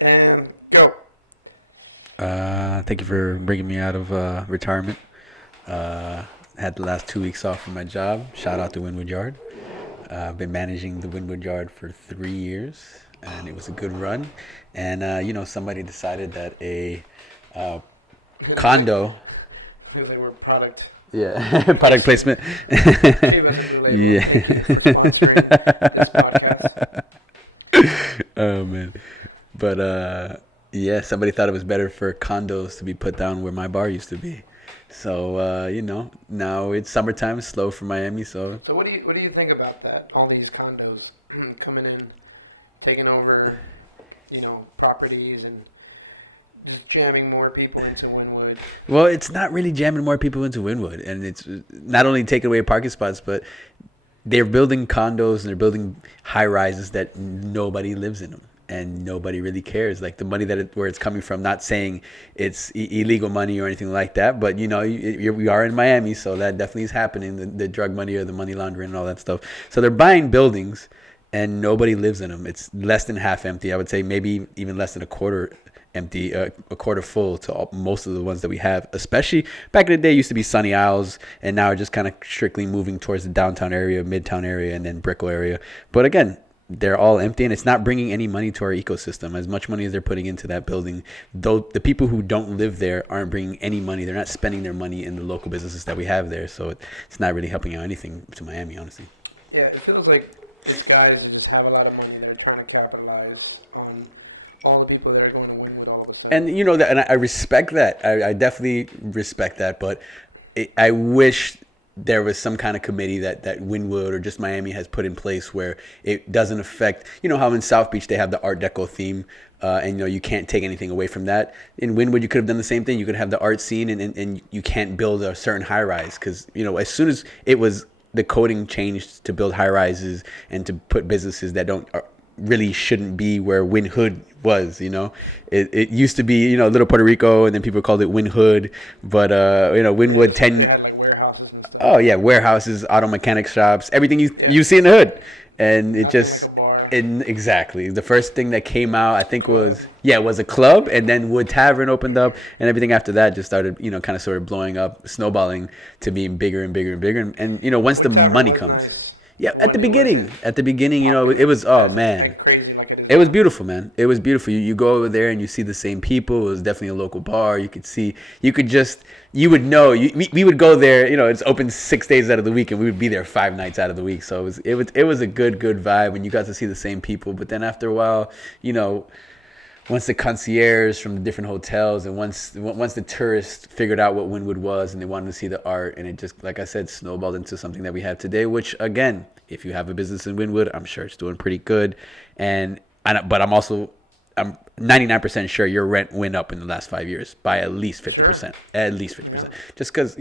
And go. Thank you for bringing me out of retirement. Uh, had the last 2 weeks off from my job. Shout out to Wynwood Yard. I've been managing the Wynwood Yard for 3 years, and it was a good run. And somebody decided that a uh, condo. They were product. Yeah, product placement. Viva the Blue Label. Yeah. Thank you for sponsoring this podcast. Oh man, but yeah, somebody thought it was better for condos to be put down where my bar used to be. So now it's summertime, it's slow for Miami. So So what do you think about that? All these condos coming in, taking over, properties and just jamming more people into Wynwood. well, it's not really jamming more people into Wynwood, and it's not only taking away parking spots, but they're building condos and they're building high rises that nobody lives in them and nobody really cares, like the money where it's coming from. Not saying it's illegal money or anything like that, but we are in Miami, so that definitely is happening, the drug money or the money laundering and all that stuff. So they're buying buildings and nobody lives in them. It's less than half empty. I would say maybe even less than a quarter empty, a quarter full to most of the ones that we have. Especially back in the day, it used to be Sunny Isles, and now we're just kind of strictly moving towards the downtown area, midtown area, and then Brickell area. But again, they're all empty, and it's not bringing any money to our ecosystem. As much money as they're putting into that building, though, the people who don't live there aren't bringing any money. They're not spending their money in the local businesses that we have there, so it's not really helping out anything to Miami, honestly. Yeah, it feels like these guys who just have a lot of money, they're trying to capitalize on all the people that are going to Wynwood all of a sudden. And that, and I respect that. I definitely respect that. But I wish there was some kind of committee that Wynwood or just Miami has put in place where it doesn't affect. You know how in South Beach they have the Art Deco theme, and you can't take anything away from that. In Wynwood, you could have done the same thing. You could have the art scene, and you can't build a certain high rise because as soon as it was the coding changed to build high rises and to put businesses that don't really shouldn't be where Win Hood was. It used to be Little Puerto Rico, and then people called it Win Hood. But Wynwood They 10. had like warehouses and stuff. Oh yeah, warehouses, auto mechanic shops, everything you see in the hood, and it Nothing just. like a bar. And exactly, the first thing that came out, I think, was a club, and then Wood Tavern opened up, and everything after that just started, kind of sort of blowing up, snowballing to being bigger and bigger and bigger, and once the Wood Tavern money was comes, nice. yeah, One day was it? at the beginning, it was, oh man, Like crazy like it is it was now. beautiful, man. It was beautiful. You go over there and you see the same people. It was definitely a local bar. You would know. We would go there. It's open 6 days out of the week, and we would be there 5 nights out of the week. So it was a good vibe, and you got to see the same people. But then after a while, once the concierge from the different hotels and once the tourists figured out what Wynwood was and they wanted to see the art, and it just, like I said, snowballed into something that we have today, which again, if you have a business in Wynwood, I'm sure it's doing pretty good. But I'm 99% sure your rent went up in the last 5 years by at least 50%. Sure. At least 50%. Just because,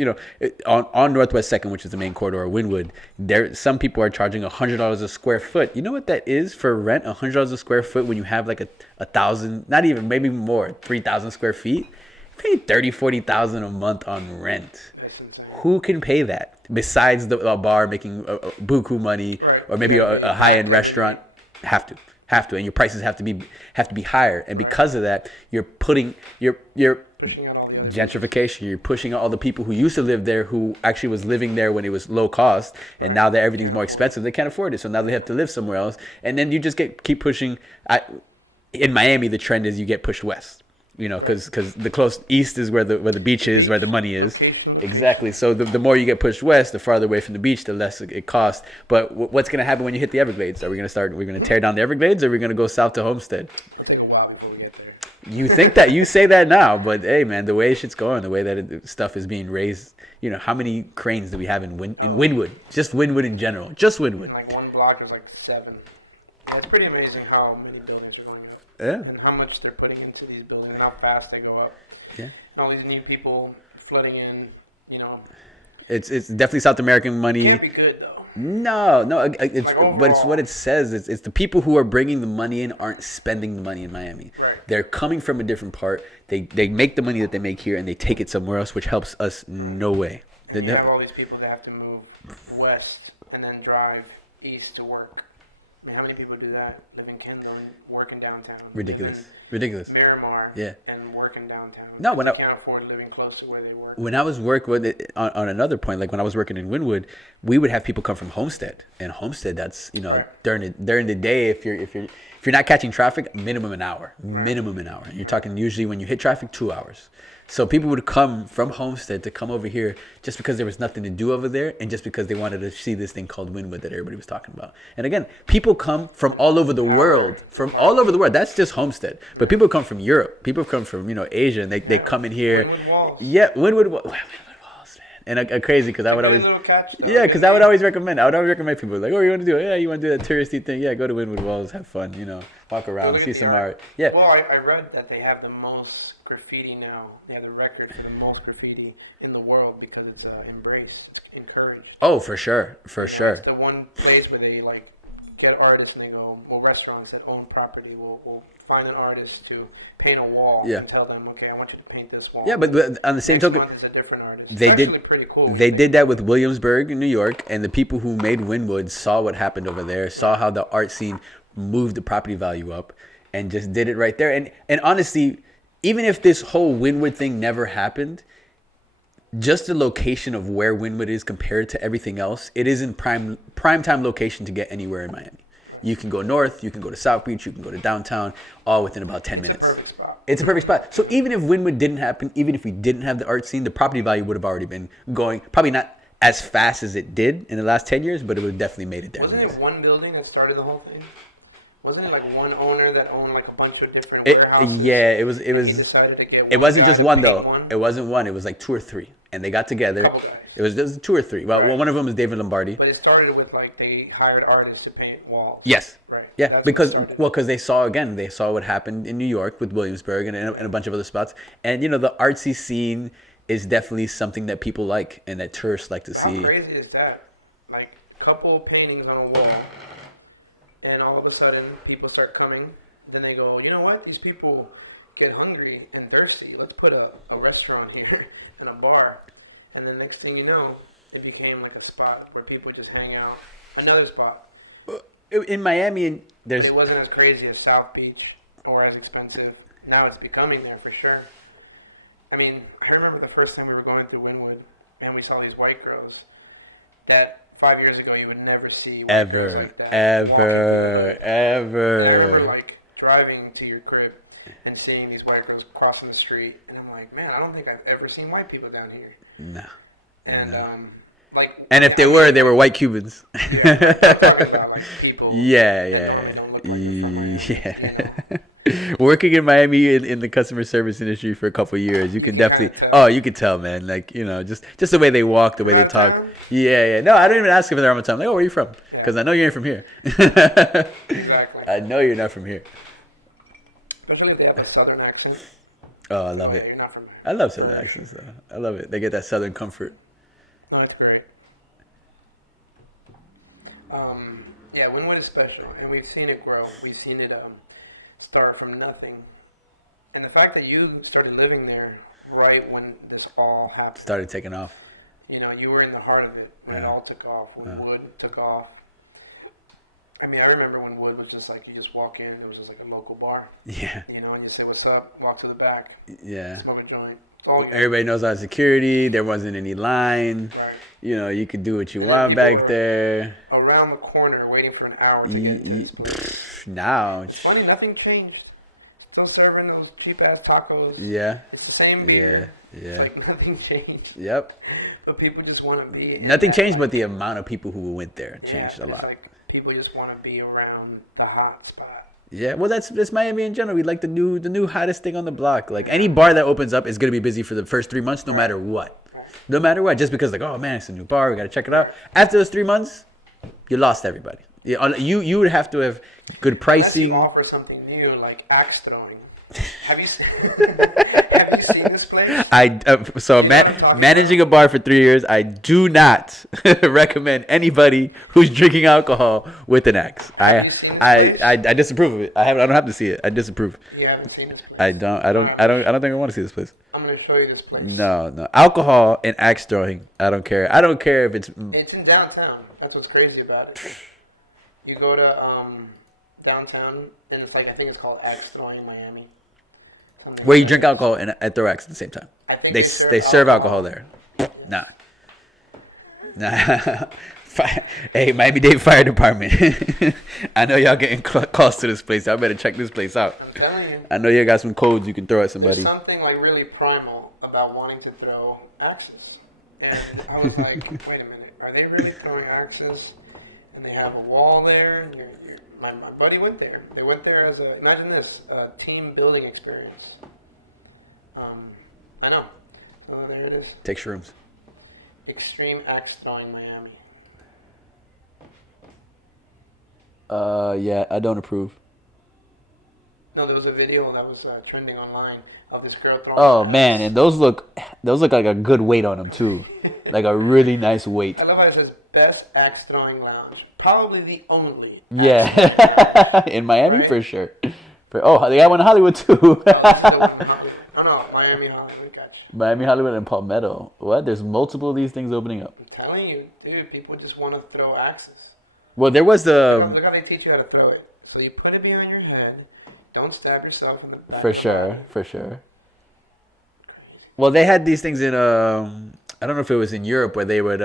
on Northwest Second, which is the main corridor of Wynwood, some people are charging $100 a square foot. You know what that is for rent? $100 a square foot when you have like a thousand, not even, maybe more, 3,000 square feet. You're paying 30,000-40,000 a month on rent. That's insane. Who can pay that besides a bar making buku money, Right. or maybe a high-end restaurant? Have to, and your prices have to be higher, and because of that, you're putting you're Pushing out all the other gentrification. You're pushing out all the people who used to live there, who actually was living there when it was low cost, and now that everything's more expensive, they can't afford it, so now they have to live somewhere else, and then you just keep pushing. In Miami, the trend is you get pushed west. Because the close east is where the beach is, where the money is. Location. Exactly. So the more you get pushed west, the farther away from the beach, the less it costs. But what's going to happen when you hit the Everglades? We're going to tear down the Everglades, or are we going to go south to Homestead? It'll take a while before we get there. You think that, you say that now, but hey, man, the way shit's going, the way that stuff is being raised, how many cranes do we have in Wynwood? Just Wynwood in general. Just Wynwood. And like one block is like 7. Yeah, it's pretty amazing how many buildings are going up. Yeah. And how much they're putting into these buildings, how fast they go up. Yeah. And all these new people flooding in, It's definitely South American money. can't be good though. No, Like but it's overall. what it says. It's the people who are bringing the money in aren't spending the money in Miami. Right. They're coming from a different part. They make the money that they make here and they take it somewhere else, which helps us no way. And you have all these people that have to move west and then drive east to work. I mean, how many people do that? Live in Kendall and work in downtown. Ridiculous. Live Ridiculous. in Miramar. Yeah. And work in downtown. No, when they I- can't afford living close to where they work. When I was working with it, on another point, like when I was working in Wynwood, we would have people come from Homestead, and Homestead, that's Right. during the day, if you're not catching traffic, minimum an hour. And you're talking usually when you hit traffic 2 hours. So people would come from Homestead to come over here just because there was nothing to do over there, and just because they wanted to see this thing called Wynwood that everybody was talking about. And again, people come from all over the world, That's just Homestead, but people come from Europe, people come from Asia, and they come in here. Wynwood Walls. Yeah, Wynwood Walls, man. And crazy because I would Good always, little catch, though. yeah, because I would always recommend people like, oh, you want to do it? Yeah, you want to do that touristy thing? Yeah, go to Wynwood Walls, have fun, walk around, Look at see the some art. Yeah. Well, I read that they have the most graffiti now. They have the record for the most graffiti in the world because it's embraced, it's encouraged. Oh, for sure, It's the one place where they like get artists and they go, well, restaurants that own property will find an artist to paint a wall Yeah. and tell them, okay, I want you to paint this wall. Yeah, but on the same Next token, month is a different artist. they It's did- actually pretty cool. they did that with Williamsburg in New York, and the people who made Wynwood saw what happened over there, saw how the art scene moved the property value up, and just did it right there. And honestly, even if this whole Wynwood thing never happened, just the location of where Wynwood is compared to everything else, it is in prime time location to get anywhere in Miami. You can go north, you can go to South Beach, you can go to downtown, all within about 10 It's minutes. a perfect spot. It's a perfect spot. So even if Wynwood didn't happen, even if we didn't have the art scene, the property value would have already been going, probably not as fast as it did in the last 10 years, but it would have definitely made it there. Wasn't it one building that started the whole thing? Wasn't it like one owner that owned like a bunch of different warehouses? Yeah, it was. He decided to get It one wasn't guy just to one paint though. one? It wasn't one. It was like 2 or 3, and they got together. Couple guys. It was 2 or 3. Well, Right. one of them was David Lombardi. But it started with like they hired artists to paint walls. Yes. Right. Yeah, That's what because started. they saw what happened in New York with Williamsburg and a bunch of other spots, and the artsy scene is definitely something that people like and that tourists like to How see. crazy is that? Like couple paintings on a wall, and all of a sudden people start coming. Then they go, you know what? These people get hungry and thirsty. Let's put a restaurant here and a bar. And the next thing you know, it became like a spot where people just hang out. Another spot. In Miami, there's It wasn't as crazy as South Beach or as expensive. Now it's becoming there for sure. I mean, I remember the first time we were going through Wynwood and we saw these white girls that 5 years ago you would never see. White girls like that walking. I remember like driving to your crib and seeing these white girls crossing the street, and I'm like, man, I don't think I've ever seen white people down here. No. And No. like, And if they were white Cubans. yeah, I'm talking about like people. Yeah, that don't look like they're from Miami, yeah. Working in Miami in the customer service industry for a couple of years, you can can definitely. kinda tell. Oh, you can tell, man. Like just the way they walk, the way they Out of talk. town? Yeah. No, I don't even ask if they're on time. Like, oh, where are you from? Yeah. Because I know you ain't from here. Exactly. I know you're not from here. Especially if they have a southern accent. Oh, I love Oh, it. You're not from there. I love southern accents though. I love it. They get that southern comfort. Oh, that's great. Yeah, Wynwood is special, and we've seen it grow. We've seen it start from nothing. And the fact that you started living there right when this all happened, Started taking off. you were in the heart of it when it Yeah. all took off, when Yeah. Wood took off. I mean, I remember when Wood was just like, you just walk in, it was just like a local bar, Yeah. and you say, what's up, walk to the back, Yeah. smoke a joint. All you. Everybody knows our security. There wasn't any line. Right. You could do what you And want people back were- there. Around the corner, waiting for an hour to get to this place. Now, Funny, nothing changed. Still serving those cheap ass tacos. yeah, It's the same beer. yeah. It's like nothing changed. Yep. But people just want to be. in Nothing that changed, life. but the amount of people who went there Yeah, changed a it's lot. Like people just want to be around the hot spot. Yeah, well, that's Miami in general. We like the new hottest thing on the block. Like any bar that opens up is gonna be busy for the first 3 months, no matter what. No matter what, just because like, oh man, it's a new bar, we gotta check it out. After those 3 months, you lost everybody. You would have to have good Unless you pricing. offer something new like axe throwing. Have you seen, have you seen this place? Managing a bar for 3 years, I do not recommend anybody who's drinking alcohol with an axe. Have you seen this place? I disapprove of it. I don't have to see it. I disapprove. You haven't seen this place. I don't think I want to see this place. I'm gonna show you this place. No. Alcohol and axe throwing. I don't care. I don't care if it's. It's in downtown. That's what's crazy about it. You go to downtown, and it's like I think it's called Axe Throwing in Miami. Something Where like you drink that. alcohol and throw X at the same time. I think They serve alcohol there. Nah. Nah. Hey, Miami-Dade Fire Department. I know y'all getting calls to this place. Y'all better check this place out. I'm telling you. I know you got some codes you can throw at There's somebody. something like really primal about wanting to throw axes. And I was like, wait a minute, are they really throwing axes? And they have a wall there. And my buddy went there. They went there as a, imagine this, a team building experience. I know. Oh, there it is. Take shrooms. Extreme Axe Throwing Miami. Yeah, I don't approve. No, there was a video that was trending online of this girl throwing. Oh axes. man, and those look like a good weight on them too, like a really nice weight. I love how it says best axe throwing lounge. Probably the only. Yeah, in Miami Right? for sure. They got one in Hollywood too. Oh, this is the one in Hollywood. Oh no, Miami, Hollywood, gotcha. Miami, Hollywood, and Palmetto. What? There's multiple of these things opening up. I'm telling you, dude, people just want to throw axes. Well, there was Look how they teach you how to throw it. So you put it behind your head. Don't stab yourself in the back. for sure. Well, they had these things in I don't know if it was in Europe where they would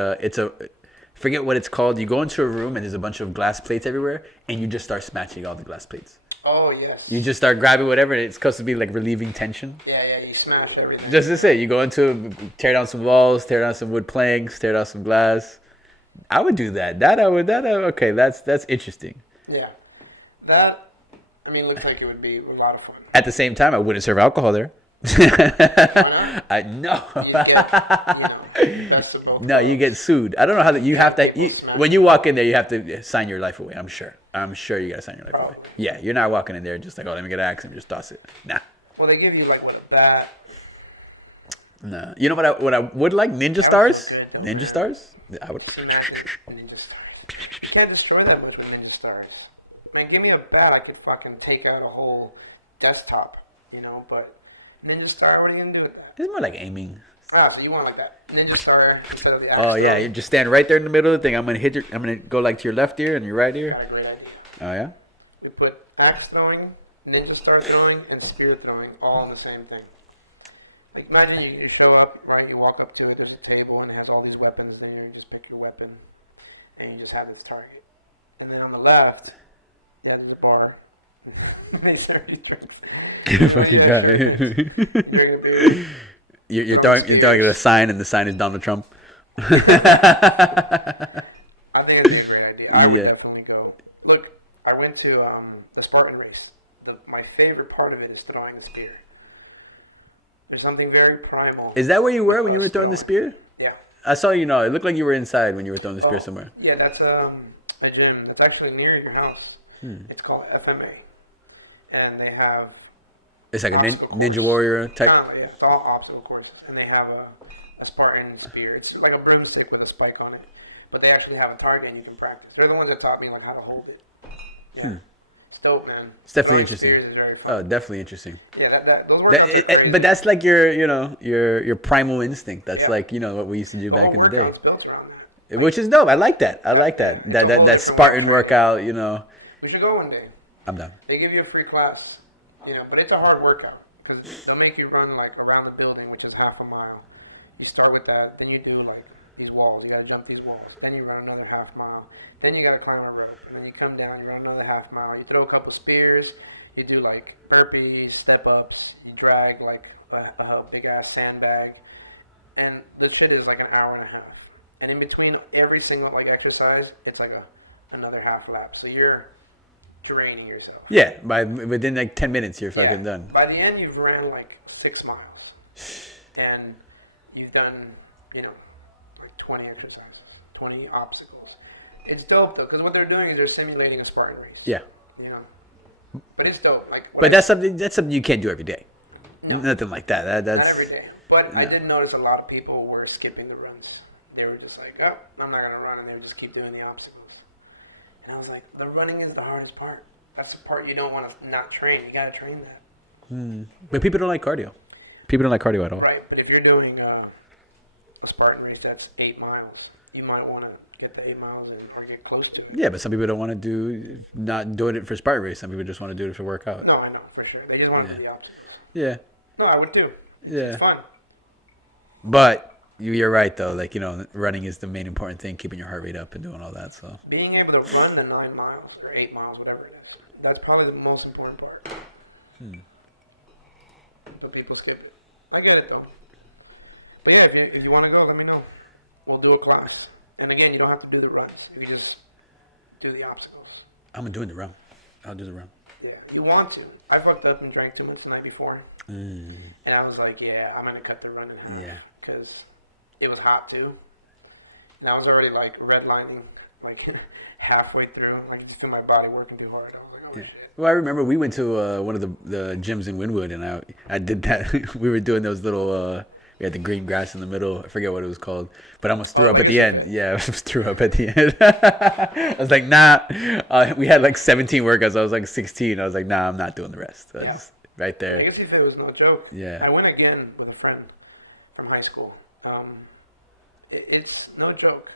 forget what it's called. You go into a room and there's a bunch of glass plates everywhere, and you just start smashing all the glass plates. Oh yes. You just start grabbing whatever, and it's supposed to be like relieving tension. Yeah, you smash everything. Just to say, you go into tear down some walls, tear down some wood planks, tear down some glass. I would do that. Okay, that's interesting. Yeah, that. I mean, looks like it would be a lot of fun. At the same time, I wouldn't serve alcohol there. I no. You get, best of both No, you worlds. get sued. I don't know how that you have to. People smash When you walk in there, you have to sign your life away. I'm sure you got to sign your life away. Probably. Yeah, you're not walking in there just like, oh, let me get an axe and just toss it. Nah. Well, they give you like what a bat. Nah. You know what I would like? Ninja stars. good, don't Ninja matter. stars. I would. Smash it, ninja stars. You can't destroy that much with ninja stars. Man, give me a bat, I could fucking take out a whole desktop, But ninja star, what are you gonna do with that? It's more like aiming. Ah, so you want like that ninja star instead of the axe Oh yeah, throw? you just stand right there in the middle of the thing. I'm gonna go like to your left ear and your right ear. Got a great idea. Oh yeah. We put axe throwing, ninja star throwing, and spear throwing all in the same thing. Like imagine you show up, right? You walk up to it. There's a table and it has all these weapons. Then you just pick your weapon, and you just have this target. And then on the left, they have the bar. They serve you drinks. Fucking Yeah, guy. Drink a beer. You're throwing it a sign, and the sign is Donald Trump. I think it's a great idea. I would Yeah. definitely go. Look, I went to the Spartan race. My favorite part of it is throwing the spear. There's something very primal. Is that where you were when you were throwing the spear? Yeah. I saw you. It looked like you were inside when you were throwing the spear Oh, somewhere. Yeah, that's a gym. That's actually near your house. Hmm. It's called FMA. And they have... It's like a obstacle Ninja course. Warrior type. Yeah, it's all obstacle courses. And they have a Spartan spear. It's like a broomstick with a spike on it. But they actually have a target and you can practice. They're the ones that taught me like how to hold it. Yeah. It's dope, man. It's definitely Throwing interesting. spears is very fun. Oh, definitely interesting. Yeah, those workouts are crazy. But that's like your primal instinct. That's Yeah. like what we used to do The back whole in the day, workout's built around that. which is dope. I like that. I like that. It's a That whole that different Spartan workout. workout. We should go one day. I'm done. They give you a free class, but it's a hard workout because they'll make you run like around the building, which is half a mile. You start with that, then you do like these walls. You got to jump these walls. Then you run another half mile. Then you got to climb a rope. And then you come down, you run another half mile. You throw a couple spears. You do like burpees, step ups. You drag like a big ass sandbag. And the shit is like an hour and a half. And in between every single like exercise, it's like another half lap. So you're draining yourself. Yeah, within like 10 minutes, you're fucking done. By the end, you've ran like 6 miles. And you've done, like 20 exercises, 20 obstacles. It's dope, though, because what they're doing is they're simulating a Spartan race. Yeah, But it's dope. but that's something you can't do every day. No. Nothing like that. That's Not every day. But I No. did notice a lot of people were skipping the runs. They were just like, oh, I'm not going to run, and they would just keep doing the obstacles. And I was like, the running is the hardest part. That's the part you don't want to not train. You got to train that. But people don't like cardio. People don't like cardio at all. Right, but if you're doing a Spartan race that's 8 miles, you might want to get the 8 miles in or get close to it. Yeah, but some people don't want to not doing it for Spartan race. Some people just want to do it for workout. No, I know, for sure. They just want to do the opposite. Yeah. No, I would too. Yeah. It's fun. But you're right, though. Like, running is the main important thing, keeping your heart rate up and doing all that. So Being able to run the 9 miles or 8 miles, whatever it is, that's probably the most important part. But people skip it. I get it, though. But yeah, if you want to go, let me know. We'll do a class. And again, you don't have to do the runs. You just do the obstacles. I'm doing the run. I'll do the run. Yeah, you want to. I fucked up and drank too much the night before. Mm. And I was like, yeah, I'm going to cut the run in half. Yeah. Because it was hot, too. And I was already, like, redlining, like, halfway through. I could just feel my body working too hard. I was like, oh, shit. Well, I remember we went to one of the gyms in Wynwood, and I did that. We were doing those little... we had the green grass in the middle. I forget what it was called, but I almost threw up at the end. Yeah, I almost threw up at the end. I was like, nah. We had like 17 workouts. I was like 16. I was like, nah, I'm not doing the rest. I just, right there. I guess if it was no joke. Yeah. I went again with a friend from high school. It's no joke.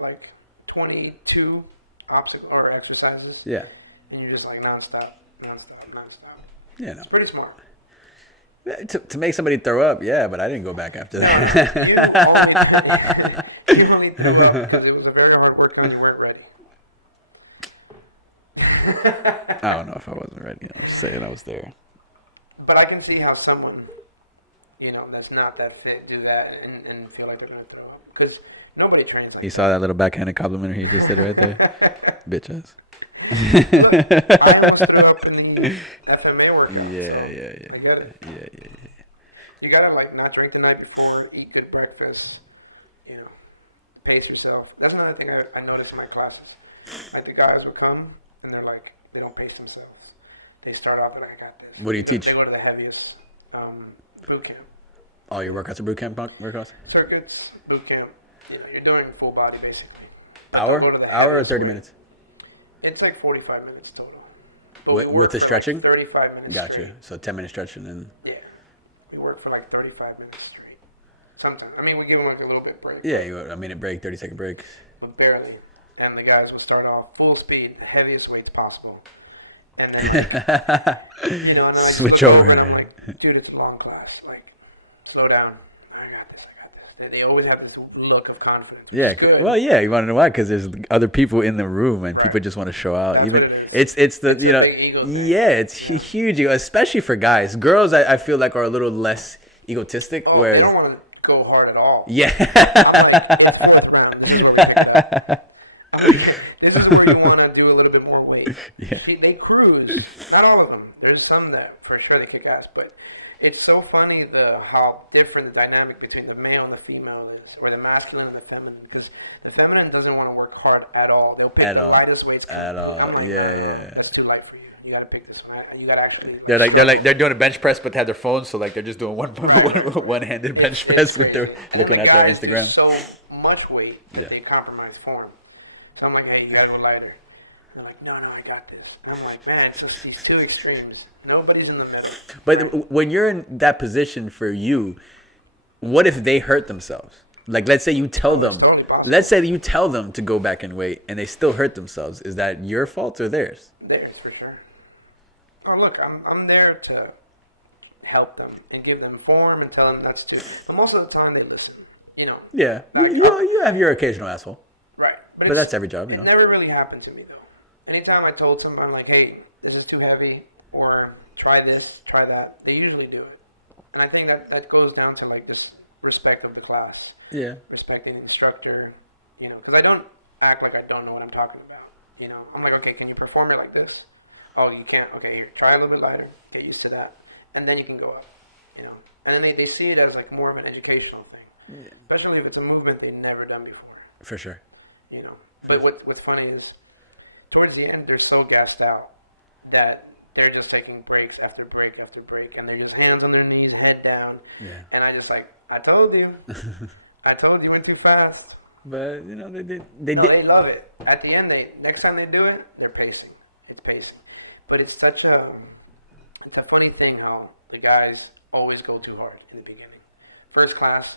Like 22 obstacle or exercises. Yeah. And you're just like nonstop. Yeah, no. It's pretty smart. To make somebody throw up, yeah, but I didn't go back after that. You only threw up because it was a very hard workout and you weren't ready. I don't know if I wasn't ready. I'm just saying I was there. But I can see how someone, that's not that fit do that and feel like they're going to throw up. Because nobody trains like that. You saw that little backhanded compliment he just did right there? Bitch ass. Look, I almost threw up in the FMA workout. Yeah. I get it. Yeah. You gotta not drink the night before, eat good breakfast, pace yourself. That's another thing I noticed in my classes. Like the guys would come and they're like, they don't pace themselves. They start off and I got this. What do you teach? They go to the heaviest boot camp. All your workouts are boot camp workouts? Circuits, boot camp. You're doing full body basically. Hour or 30 minutes? It's like 45 minutes total. But With the stretching? 35 minutes Gotcha. straight. So 10-minute stretching and... Yeah. We work for 35 minutes straight. Sometimes. I mean, we give them a little bit break. Yeah, a minute break, 30-second break. But barely. And the guys will start off full speed, the heaviest weights possible. And then, and then switch look over. And I'm like, dude, it's a long class. Like, slow down. I got this. They always have this look of confidence. Yeah, well, yeah. You want to know why? Because there's other people in the room, and people just want to show out. That's Even it's the big ego thing. yeah, it's huge, especially for guys. Girls, I feel like are a little less egotistic. Oh, whereas they don't want to go hard at all. yeah, I'm like, it's fourth round. Let's go like that. This is where you want to do a little bit more weight. Yeah. They cruise. Not all of them. There's some that for sure they kick ass, but it's so funny how different the dynamic between the male and the female is, or the masculine and the feminine. Because the feminine doesn't want to work hard at all. They'll pick the lightest weights. At all. I'm like, Yeah. That's too light for you. You got to pick this one. You got to actually. They're doing a bench press, but they have their phones, so they're just doing one-handed bench press with their looking at their Instagram. Do so much weight that they compromise form. So I'm like, hey, you got to go lighter. They're like, no, I got this. And I'm like, man, it's just these two extremes. Nobody's in the middle. But when you're in that position for you, what if they hurt themselves? Like, let's say you tell them, to go back and weight, and they still hurt themselves. Is that your fault or theirs? Theirs, for sure. Oh, look, I'm there to help them and give them form and tell them that's too. But most of the time, they listen. Yeah, you have your occasional asshole. Right. But that's every job, It never really happened to me, though. Anytime I told somebody, like, hey, this is too heavy, or try this, try that, they usually do it. And I think that goes down to, this respect of the class. Yeah. Respecting the instructor, because I don't act like I don't know what I'm talking about. I'm like, okay, can you perform it like this? Oh, you can't. Okay, here, try a little bit lighter, get used to that, and then you can go up, And then they see it as, more of an educational thing. Yeah. Especially if it's a movement they've never done before. For sure. But what's funny is, towards the end, they're so gassed out that they're just taking breaks after break after break, and they're just hands on their knees, head down. Yeah. And I just I told you, you went too fast. But they love it. At the end, next time they do it, they're pacing. It's pacing, but it's a funny thing how the guys always go too hard in the beginning. First class,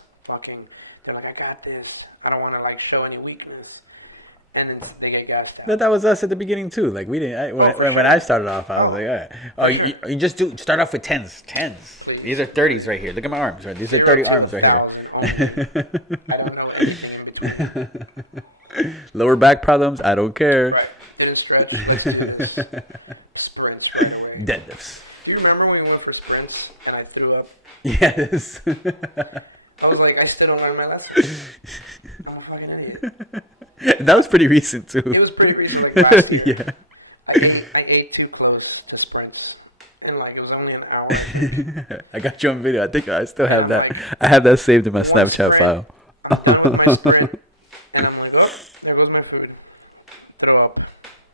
They're like, I got this. I don't want to like show any weakness. And then they get gassed out. But that was us at the beginning too. Like we didn't. When I started off, I was like, all right. Oh, you just start off with tens. Please. These are 30s right here. Look at my arms. Right, these are 30 arms right here. I don't know anything in between. Lower back problems. I don't care. Right. In a stretch. Let's do this. Sprints right away. Deadlifts. Do you remember when we went for sprints and I threw up? Yes. I was like, I still don't learn my lesson. I'm a fucking idiot. That was pretty recent too. It was pretty recent, like last year. Yeah. I ate too close to sprints, and like it was only an hour. I got you on video. I think I still have I'm that. like, I have that saved in my one Snapchat sprint, file. I'm done with my sprint, and I'm like, oh, there goes my food. Throw up.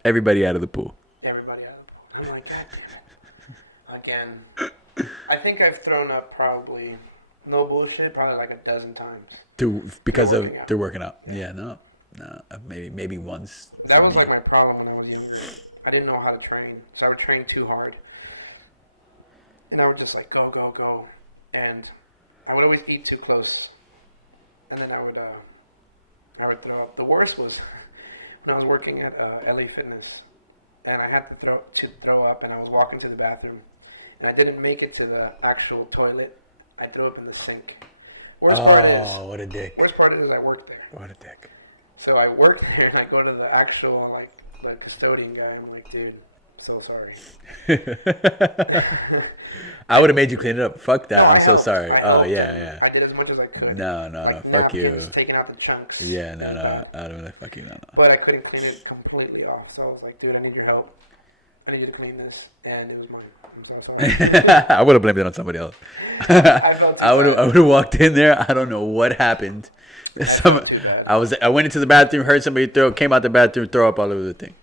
Everybody out of the pool. Everybody out. I'm like, God damn it. Again. I think I've thrown up probably, no bullshit, probably like a dozen times. Because They're of working out. they're working out. Yeah, no, maybe once. That for was me. like my problem when I was younger. I didn't know how to train, so I would train too hard. And I would just like go, go, go. And I would always eat too close. And then I would throw up. The worst was when I was working at LA Fitness. And I had to throw up, and I was walking to the bathroom. And I didn't make it to the actual toilet. I threw up in the sink. Worst part is, what a dick! worst part is I worked there. What a dick! So I worked there, and I go to the actual, like, the custodian guy. I'm like, dude, so sorry. I would have made you clean it up. Fuck that! No, I'm I so helped. sorry. I Oh helped. yeah. I did as much as I could. No, Like, fuck you. napkins, taking out the chunks. Yeah, no. I'd have been like, fuck you, no. But I couldn't clean it completely off. So I was like, dude, I need your help. I need you to clean this. And it was mine. I'm so sorry. I would have blamed it on somebody else. I felt too I would bad. have walked in there. I don't know what happened. felt too bad. I went into the bathroom, heard somebody came out the bathroom, throw up all over the thing.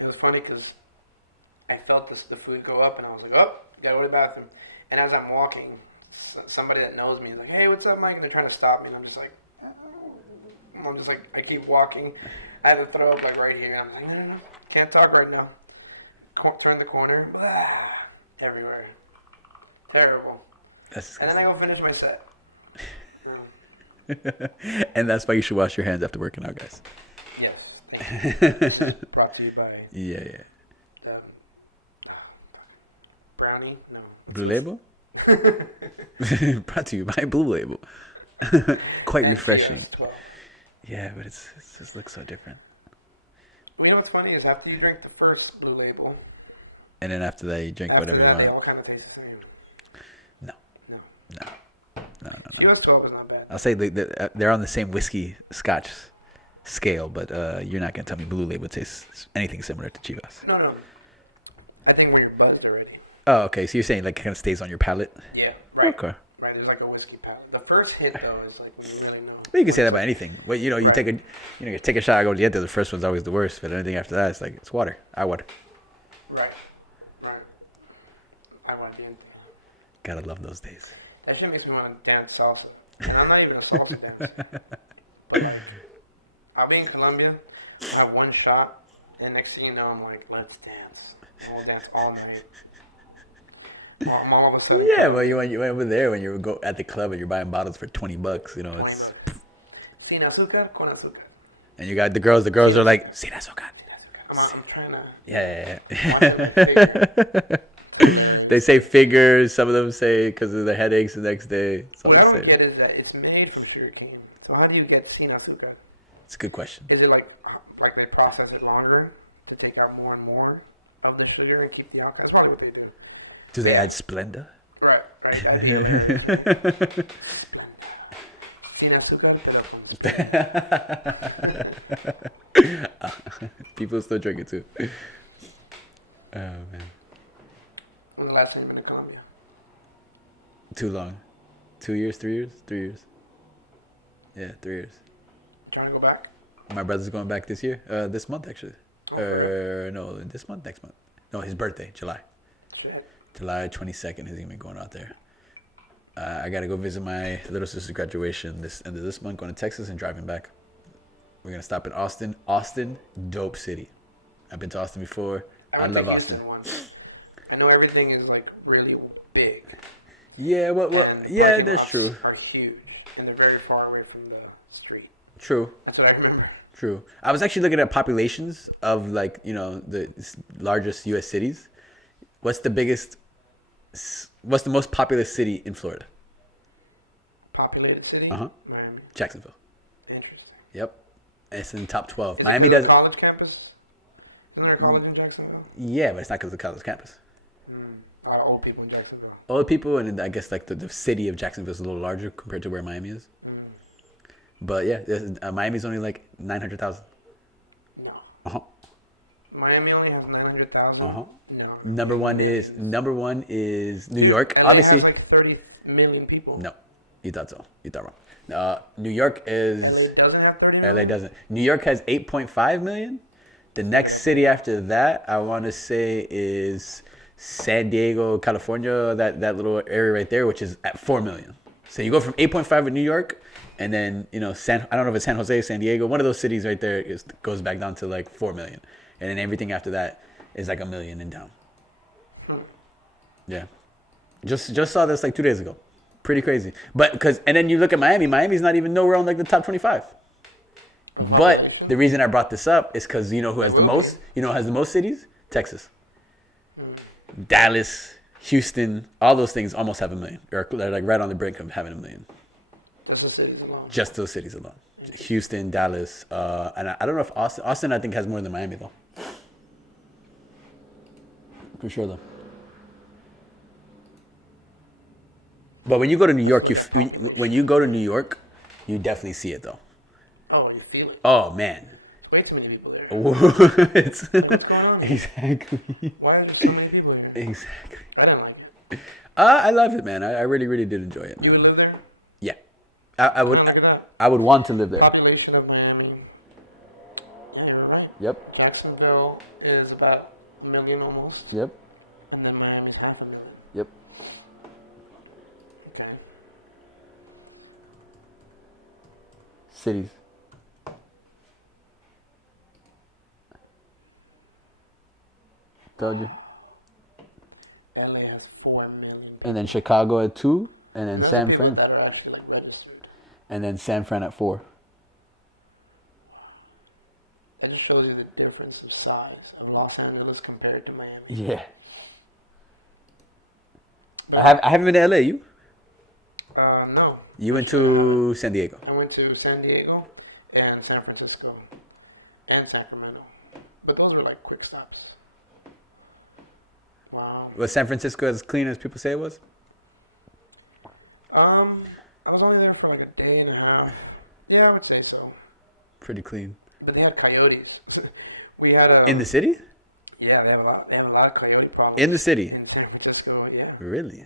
It was funny because I felt the food go up, and I was like, oh, gotta go to the bathroom. And as I'm walking, somebody that knows me is like, hey, what's up, Mike? And they're trying to stop me, and I'm just like, I keep walking. I had to throw up like right here. I'm like, no, can't talk right now. Turn the corner, blah, everywhere. Terrible. That's And then I go finish my set. and that's why you should wash your hands after working out, guys. Yes, thank you. This is brought to you by Yeah. Brownie. No. Blue Label? Brought to you by Blue Label. Quite refreshing. NCS 12. Yeah, but it just looks so different. Well, you know what's funny is after you drink the first Blue Label, And then after that, you drink after whatever you that, they want. all kind of taste the same. No. US 12 is not bad. I'll say they're on the same whiskey scotch scale, but you're not going to tell me Blue Label tastes anything similar to Chivas. No. I think when you're buzzed already. Oh, okay. So you're saying like it kind of stays on your palate? Yeah, right. Okay. Right, there's like a whiskey pack. The first hit, though, is like when you really know. Well, you can say that about anything. Well, you Right. you take a shot, aguardiente. The first one's always the worst, but anything after that, it's like it's water. Water. Right. I want you. Gotta love those days. That shit makes me want to dance salsa. And I'm not even a salsa dancer. But like, I'll be in Colombia, I have one shot, and next thing you know, I'm like, let's dance. And we'll dance all night. I'm all of a sudden. Yeah, but you went over there when you go at the club and you're buying bottles for $20. You know, it's Sin azúcar, con azúcar. and you got the girls. The girls are like, "Sin azúcar." I'm trying to. Yeah. They say figures. Some of them say because of the headaches the next day. It's all What the I don't same. get is that it's made from sugarcane. So how do you get sin azúcar? It's a good question. Is it like they process it longer to take out more and more of the sugar and keep the alcohol? That's probably what they do. Do they add Splenda? Right. Sin azúcar, pero con People still drink it too. Oh man, When was the last time you went to Colombia? too long. 2 years, 3 years, 3 years. Yeah, 3 years. Trying to go back? My brother's going back this year. This month actually. Oh, No, this month, next month. No, his birthday, July. Shit. July 22nd. He's gonna be going out there. I gotta go visit my little sister's graduation this end of this month. Going to Texas and driving back. We're gonna stop in Austin. Austin, dope city. I've been to Austin before. I love Austin. I know everything is like really big. Yeah, and yeah, parking that's lots true. Are huge, and they're very far away from True. That's what I remember. True. I was actually looking at populations of like the largest U.S. cities. What's the biggest? What's the most populous city in Florida? Populated city? Uh huh. Miami. Jacksonville. Interesting. Yep. It's in the top 12. Is Miami it 'cause does. of college campus? Isn't there a college in Jacksonville? Yeah, but it's not because of the college campus. Old people in Jacksonville. Old people, and I guess like the city of Jacksonville is a little larger compared to where Miami is. But yeah, Miami's only like 900,000. No. Uh huh. Miami only has 900,000. Uh huh. No. Number one is New York. LA Obviously, has like 30 million people. no, you thought so. You thought wrong. New York is. LA doesn't have 30 LA million? doesn't. New York has 8.5 million. The next city after that, I want to say, is San Diego, California. That little area right there, which is at 4 million. So you go from 8.5 in New York, and then I don't know if it's San Jose, San Diego. One of those cities right there goes back down to like 4 million, and then everything after that is like 1 million and down. Yeah, just saw this like 2 days ago. Pretty crazy. But and then you look at Miami. Miami's not even nowhere on like the top 25. But the reason I brought this up is because you know who has the most? You know who has the most cities? Texas. Dallas, Houston, all those things almost have 1 million. Or they're like right on the brink of having 1 million. Just the cities alone. Just those cities alone. Houston, Dallas, and I don't know if Austin. Austin, I think, has more than Miami though. For sure though. But when you go to New York, when you go to New York, you definitely see it though. Oh, you feel it. Oh man. Way too many people there. It's, What's going on? exactly. Why are there so many people here? Exactly. I don't like it. I love it, man. I really, really did enjoy it, You man. would live there? Yeah. I would. Look at that. I would want to live there. Population of Miami. Yeah, you're right. Yep. Jacksonville is about 1 million almost. Yep. And then Miami's 500,000. Yep. Okay. Cities. Told you. LA has 4 million. And then Chicago at 2, and then Most San people Fran, that are actually like registered. and then San Fran at 4. That just shows you the difference of size of Los Angeles compared to Miami. Yeah. I haven't been to LA. You? No. You went to San Diego. I went to San Diego and San Francisco and Sacramento. But those were like quick stops. Wow. Was San Francisco as clean as people say it was? I was only there for like a day and a half. Yeah, I would say so. Pretty clean. But they had coyotes. We had a In the city? yeah. They had a lot of coyote problems In the city? in San Francisco. Yeah, Really?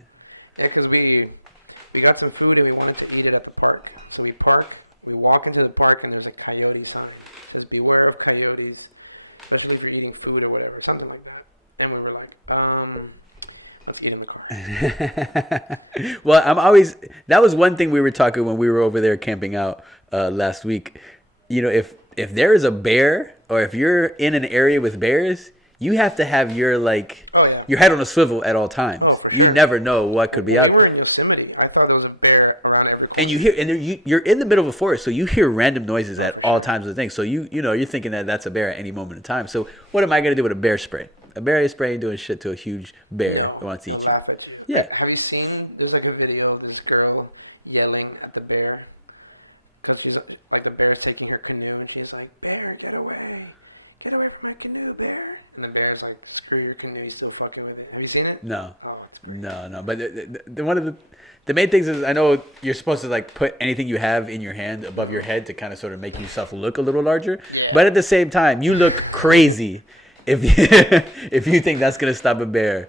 yeah, because we got some food and we wanted to eat it at the park. So we walk into the park and there's a coyote sign. It says beware of coyotes, especially if you're eating food or whatever, something like that. And we were like, let's get in the car. Well, that was one thing we were talking when we were over there camping out last week. You know, if there is a bear or if you're in an area with bears, you have to have your your head on a swivel at all times. Oh, for You sure. never know what could be We out were there. in Yosemite. I thought there was a bear around every corner. And you're in the middle of a forest, so you hear random noises at all times of the thing. So you're thinking that that's a bear at any moment in time. So what am I gonna do with a bear spray? A bear is spraying doing shit to a huge bear that wants to They'll eat you. laugh at you. Yeah. Have you seen? There's like a video of this girl yelling at the bear because she's like the bear's taking her canoe and she's like, "Bear, get away from my canoe, bear!" And the bear's like, "Screw your canoe, you still fucking with it." Have you seen it? No. Oh, No. But one of the main things is I know you're supposed to like put anything you have in your hand above your head to kind of sort of make yourself look a little larger. Yeah. But at the same time, you look crazy if if you think that's gonna stop a bear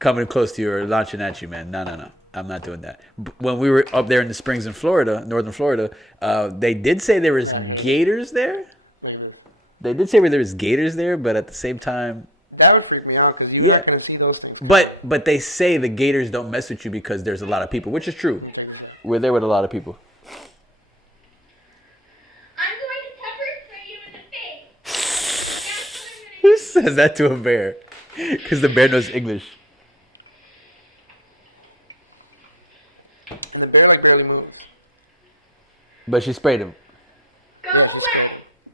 coming close to you or launching at you, man. No. I'm not doing that. When we were up there in the Springs in Florida, northern Florida, they did say there was gators there. maybe. They did say there was gators there, but at the same time, That would freak me out because you're Yeah. not gonna see those things. but they say the gators don't mess with you because there's a lot of people, which is true. Check this out. We're there with a lot of people. I'm going to pepper spray you in the face. That's what I'm Who going to says that to a bear? Because the bear knows English. And the bear like barely moved. But she sprayed him.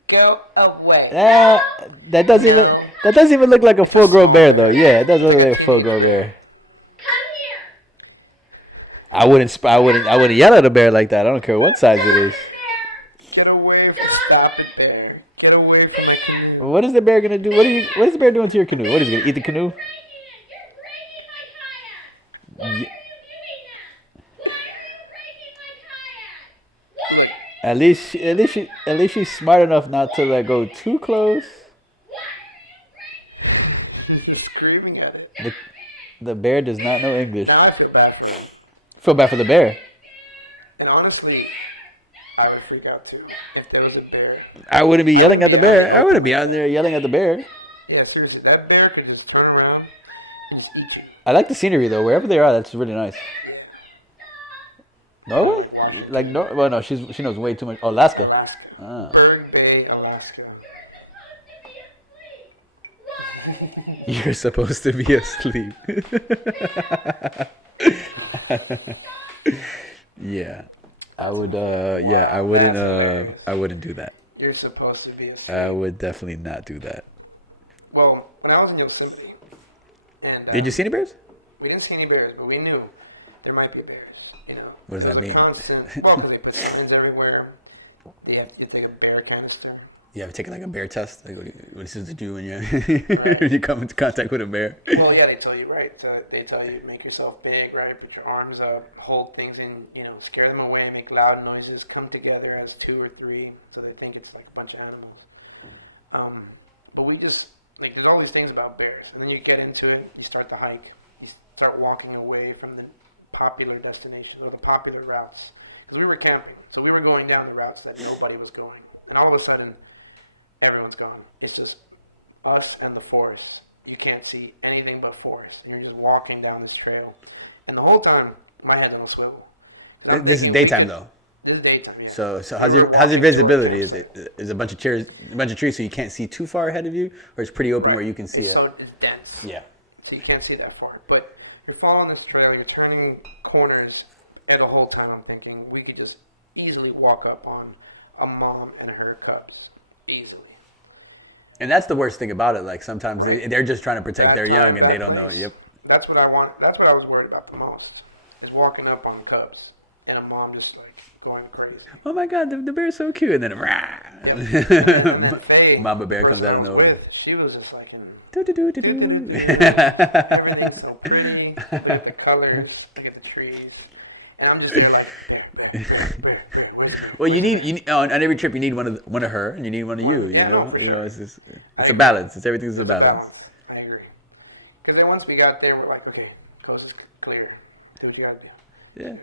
Go away. That doesn't even look like a full grown bear though. Yeah, it doesn't look like a full grown bear. Come here. I wouldn't yell at a bear like that. I don't care what size it is. Get away from stop it there. Get away from my canoe. What is the bear gonna do? What is the bear doing to your canoe? What is he gonna eat the canoe? You're breaking my kayak. Why are you doing that? Why are you breaking my kayak? Why are you At least she's smart enough not to like go too close. He's screaming at it. The bear does not know English. Now I feel bad for him. Feel bad for the bear. And honestly, I would freak out too if there was a bear. I wouldn't be yelling at the bear. I wouldn't be out there yelling at the bear. Yeah, seriously, that bear could just turn around and just eat you. I like the scenery though. Wherever they are, that's really nice. Norway? Like well, no, she knows way too much. Oh, Alaska. Alaska. Ah. Berg Bay, Alaska. You're supposed to be asleep. Yeah, I would. Yeah, I wouldn't. I wouldn't do that. You're supposed to be asleep. I would definitely not do that. Well, when I was in Yosemite, and Did you see any bears? we didn't see any bears, but we knew there might be bears. You know, What does There that was a mean? Constant, well, because they put signs everywhere. You take a bear canister. You ever taken like a bear test? Like, what is this to do when you come into contact with a bear? Well, yeah, they tell you, right? So they tell you make yourself big, right? Put your arms up, hold things in, scare them away, make loud noises, come together as 2 or 3, so they think it's like a bunch of animals. But we just, there's all these things about bears. And then you get into it, you start the hike, you start walking away from the popular destinations or the popular routes. Because we were camping, so we were going down the routes that nobody was going. And all of a sudden, everyone's gone. It's just us and the forest. You can't see anything but forest. And you're just walking down this trail. And the whole time, my head's on a swivel. This is daytime though. This is daytime, yeah. So how's your visibility? Is it a bunch of trees so you can't see too far ahead of you, or it's pretty open where you can see it? So it's dense. Yeah. So you can't see that far. But you're following this trail, you're turning corners, and the whole time I'm thinking we could just easily walk up on a mom and her cubs. Easily. And that's the worst thing about it. Like sometimes they're just trying to protect their young and they don't know. Yep. That's what I want. That's what I was worried about the most. Is walking up on cubs and a mom just going crazy. Oh my God, the bear's so cute, and then Mama bear comes out of nowhere. She was just like, Do-do-do-do-do. everything's so pretty. Look at the colors. Look at the trees. And I'm just there like, bear. Well, you need on every trip you need one of her and you need one of you. Yeah, no, for sure. It's a balance. Everything's a balance. I agree. Because then once we got there, we're like, okay, coast is clear. Do what you gotta do. Yeah.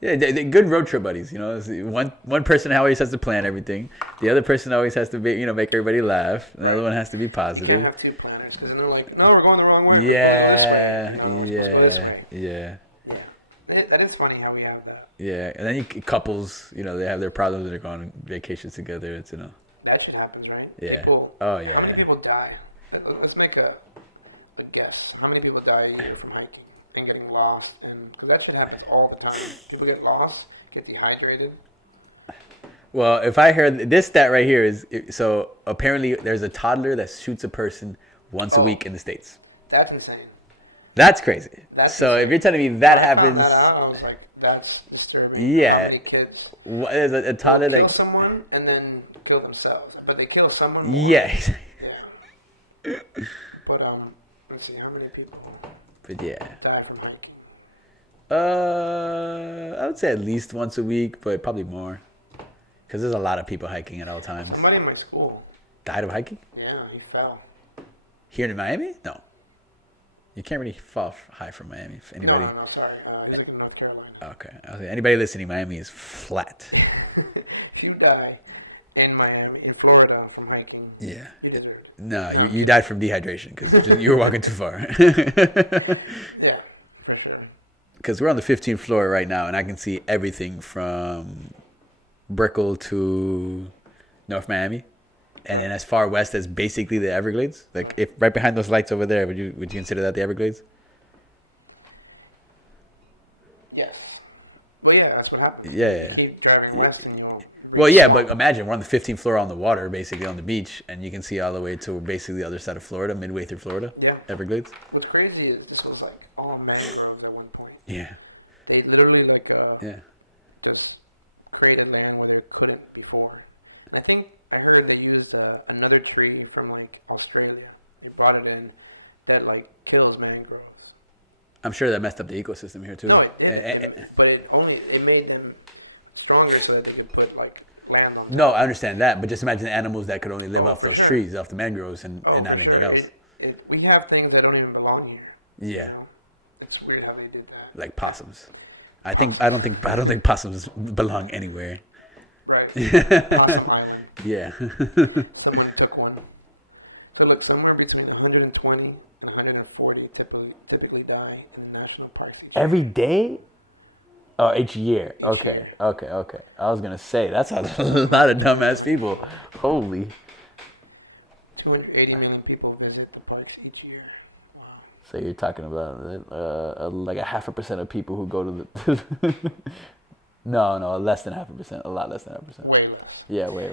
Yeah, they're good road trip buddies. It's one person always has to plan everything. The other person always has to be, make everybody laugh. The other one has to be You positive. can't have 2 planners because then they're like, no, we're going the wrong way. Yeah, We're going this way. yeah. That is funny how we have that. Yeah, and then couples, they have their problems and they're going on vacations together. It's That shit happens, right? Yeah. People, Oh, yeah. How many people die? Let's make a guess. How many people die a year from hiking and getting lost? And because that shit happens all the time. People get lost, get dehydrated. Well, if I heard this stat right here so apparently there's a toddler that shoots a person once a week in the States. That's insane. That's crazy. That's so if you're telling me that happens, I was like, that's disturbing. Yeah. How many kids there's a toddler kill that someone and then kill themselves, but they kill someone. More. Yeah. Yeah. But let's see, how many people But yeah. die from hiking? I would say at least once a week, but probably more. Because there's a lot of people hiking at all times. Somebody in my school. Died of hiking? Yeah, he fell. Here in Miami? No. You can't really fall high from Miami. If anybody. No, sorry. He's like in North Carolina. Okay. I was like, anybody listening, Miami is flat. You die in Miami, in Florida, from hiking. Yeah. You deserve it. No, you died from dehydration because you were walking too far. Yeah, for sure. Because we're on the 15th floor right now, and I can see everything from Brickell to North Miami, and then as far west as basically the Everglades. Like if right behind those lights over there, would you consider that the Everglades? Yes. Well, yeah, that's what happens. Yeah. You keep driving west and you'll Well, yeah, but imagine we're on the 15th floor on the water, basically on the beach, and you can see all the way to basically the other side of Florida, midway through Florida, Yeah. Everglades. What's crazy is this was like all mangroves at one point. Yeah, They literally like yeah. just created land where there couldn't before. And I think I heard they used another tree from like Australia. They brought it in that like kills mangroves. I'm sure that messed up the ecosystem here too. No, it didn't. But it made them stronger so that they could put like land on them. No, I understand that, but just imagine the animals that could only live off for those sure. trees, off the mangroves, and Oh, not for anything sure. else. We have things that don't even belong here. Yeah, You know? It's weird how they did that. like possums. I don't think possums belong anywhere. Right. Possum Island. Yeah. Someone took one. So look, somewhere between 120 and 140 typically die in national parks each year. Every day? Oh, each year. Okay. I was gonna say that's a lot of dumbass people. Holy. 280 million people visit the parks each year. So you're talking about like a 0.5% of people who go to the. No, less than 0.5%. A lot less than 0.5%. Way less. Yeah, way.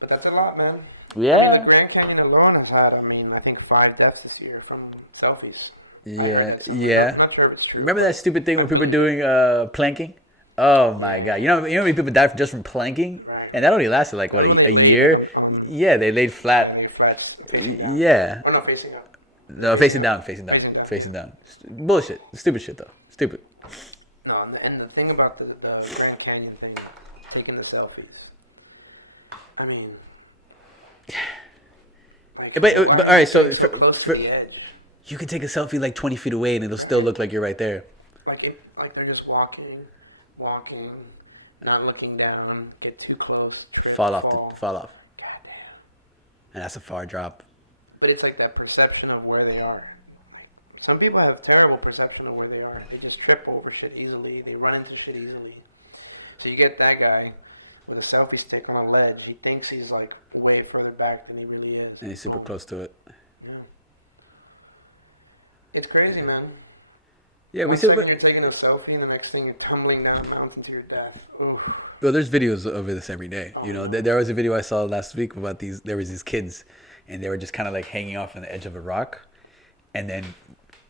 But that's a lot, man. Yeah. The Grand Canyon alone has had, I think 5 deaths this year from selfies. I Yeah, heard it somewhere. yeah. I'm not sure if it's true. Remember that stupid thing where people are doing planking? Oh my god! You know how many people died just from planking, Right. and that only lasted like what When a they laid year. on- Yeah, they laid flat. Like flats facing down. Yeah. Oh no, facing up. No, facing down. Facing down. Bullshit. Stupid shit though. Stupid. No, and the thing about the Grand Canyon thing, taking the selfies. I mean, like, But why all right. So is it so close to the edge? you can take a selfie like 20 feet away, and it'll still look like you're right there. Like they're just walking, not looking down, get too close, trip, Fall off. fall. Fall off. Goddamn. And that's a far drop. But it's like that perception of where they are. Like, some people have terrible perception of where they are. They just trip over shit easily. They run into shit easily. So you get that guy with a selfie stick on a ledge. He thinks he's like way further back than he really is. And he's super close to it. Yeah. It's crazy, man. Yeah, we One see. second you're taking a selfie, and the next thing you're tumbling down a mountain to your death. Ooh. Well, there's videos of this every day. You know, there was a video I saw last week about these. There was these kids, and they were just kind of like hanging off on the edge of a rock, and then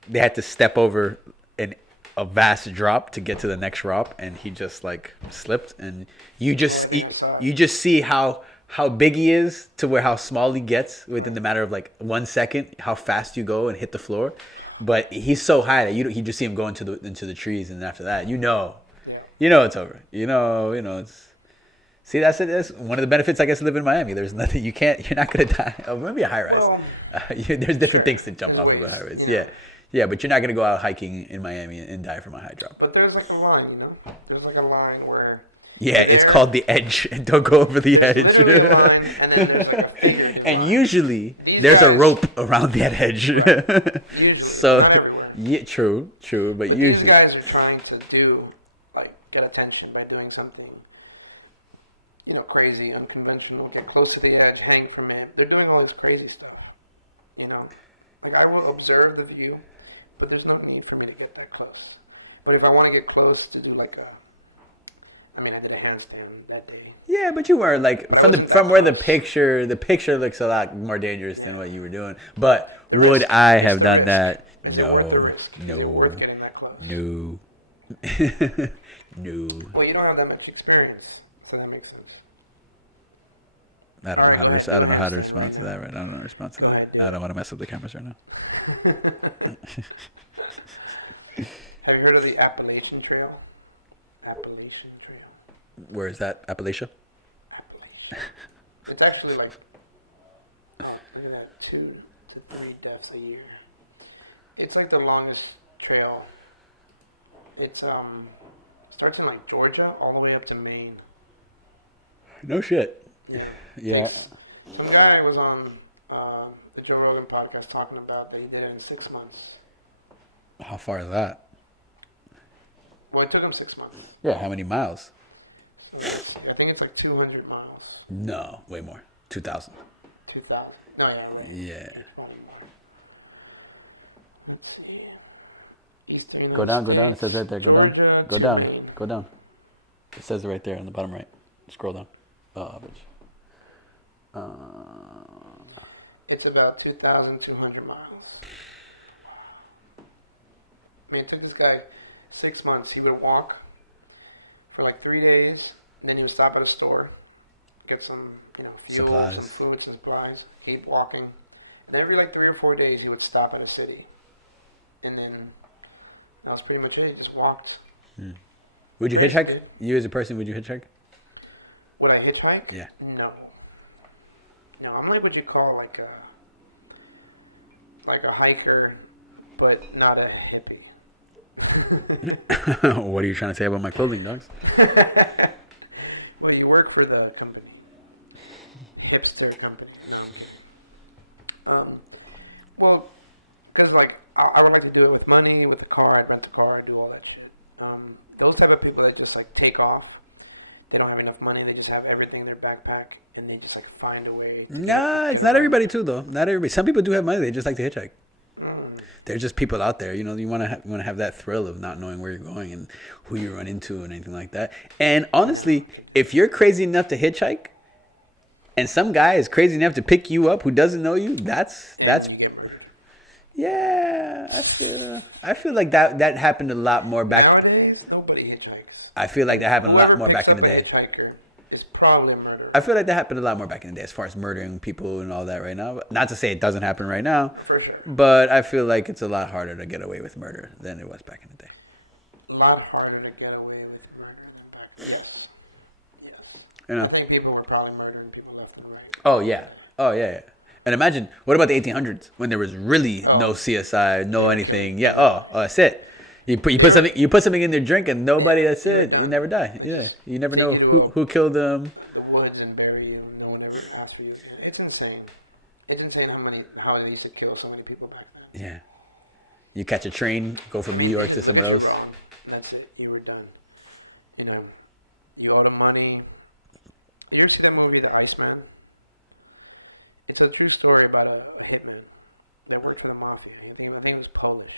they had to step over a vast drop to get to the next rock, and he just like slipped, and you just see how big he is to where how small he gets within the matter of like 1 second, how fast you go and hit the floor. But he's so high that you just see him go into the trees, and after that, you know it's over. You know it's. See, that's it. That's one of the benefits, I guess, of living in Miami. There's nothing you're not gonna die. Oh, maybe a high rise. Well, There's different things to jump there's off of a ways, high rise. yeah. Yeah, but you're not gonna go out hiking in Miami and die from a high drop. But there's like a line, There's like a line where. Yeah, it's there- called the edge. Don't go over the There's edge. literally a line, and then there's like a figure design. And usually These there's a guys- rope around that edge. Usually, So not everywhere. yeah, true, but But usually. these guys are trying to get attention by doing something, crazy, unconventional, get close to the edge, hang from it. They're doing all this crazy stuff, Like, I will observe the view, but there's no need for me to get that close. But if I want to get close to do I did a handstand that day. Yeah, but you were like But I from wasn't from that where close. the picture looks a lot more dangerous than what you were doing. But The would risk. I It's have the done risk. that? Is it worth the No, risk? Is it worth getting that close? no. Well, you don't have that much experience, so that makes sense. I don't know Alright, how to. go ahead. I don't know how to Go respond ahead. to that. Right? I don't know how to respond to Go that. ahead, I don't want to mess up the cameras right now. Have you heard of the Appalachian Trail? Appalachian Trail. Where is that? Appalachia? Appalachian. It's actually like, look at that, 2 to 3 deaths a year. It's like the longest trail. It's starts in like Georgia all the way up to Maine. No shit. Yeah. Yeah. Some guy was on the Joe Rogan podcast talking about that he did it in 6 months. How far is that? Well, it took him 6 months. Yeah. How many miles? I think it's like 200 miles. No, way more. 2,000. 2,000. No, yeah. Yeah. Let's see. Eastern Go down. It States, says right there. Go Georgia down. Go to down. Maine. Go down. It says it right there on the bottom right. Scroll down. Bitch. It's about 2,200 miles. I mean, it took this guy 6 months. He would walk for like 3 days, and then he would stop at a store, get some, fuel, Supplies. some food, some supplies, keep walking. And every like 3 or 4 days, he would stop at a city. And then that was pretty much it. He just walked. Would you hitchhike? You as a person, would you hitchhike? Would I hitchhike? Yeah. No. No, I'm like what you call like a hiker, but not a hippie. What are you trying to say about my clothing, dogs? Well, you work for the company. Hipster company. No. Well, because like I would like to do it with money, with a car. I'd rent a car, I'd do all that shit. Those type of people that just like take off. They don't have enough money. They just have everything in their backpack, and they just like find a way. Nah, it's not everybody too, though. Not everybody. Some people do have money. They just like to hitchhike. There's just people out there, you want to have that thrill of not knowing where you're going and who you run into and anything like that. And honestly, if you're crazy enough to hitchhike, and some guy is crazy enough to pick you up who doesn't know you, that's yeah. I feel like that happened a lot more back. Nowadays, nobody hitchhikes. I feel like that happened a lot Whoever more picks back in the up a day. hitchhiker is probably a murderer. I feel like that happened a lot more back in the day, as far as murdering people and all that right now. Not to say it doesn't happen right now, For sure. but I feel like it's a lot harder to get away with murder than it was back in the day. A lot harder to get away with murder than back. Yes. You know? I think people were probably murdering people left and right. Oh yeah. And imagine, what about the 1800s when there was really no CSI, no anything? Yeah. That's it. You put something in their drink and nobody. That's it. You never die. Yeah. You never know who killed them. The woods and bury you, and no one ever asked for you. It's insane. It's insane how they used to kill so many people back then. Yeah. You catch a train, go from New York to somewhere else. That's it. You were done. You owe them money. You ever see that movie, The Iceman? It's a true story about a hitman that worked for the mafia. I think he was Polish.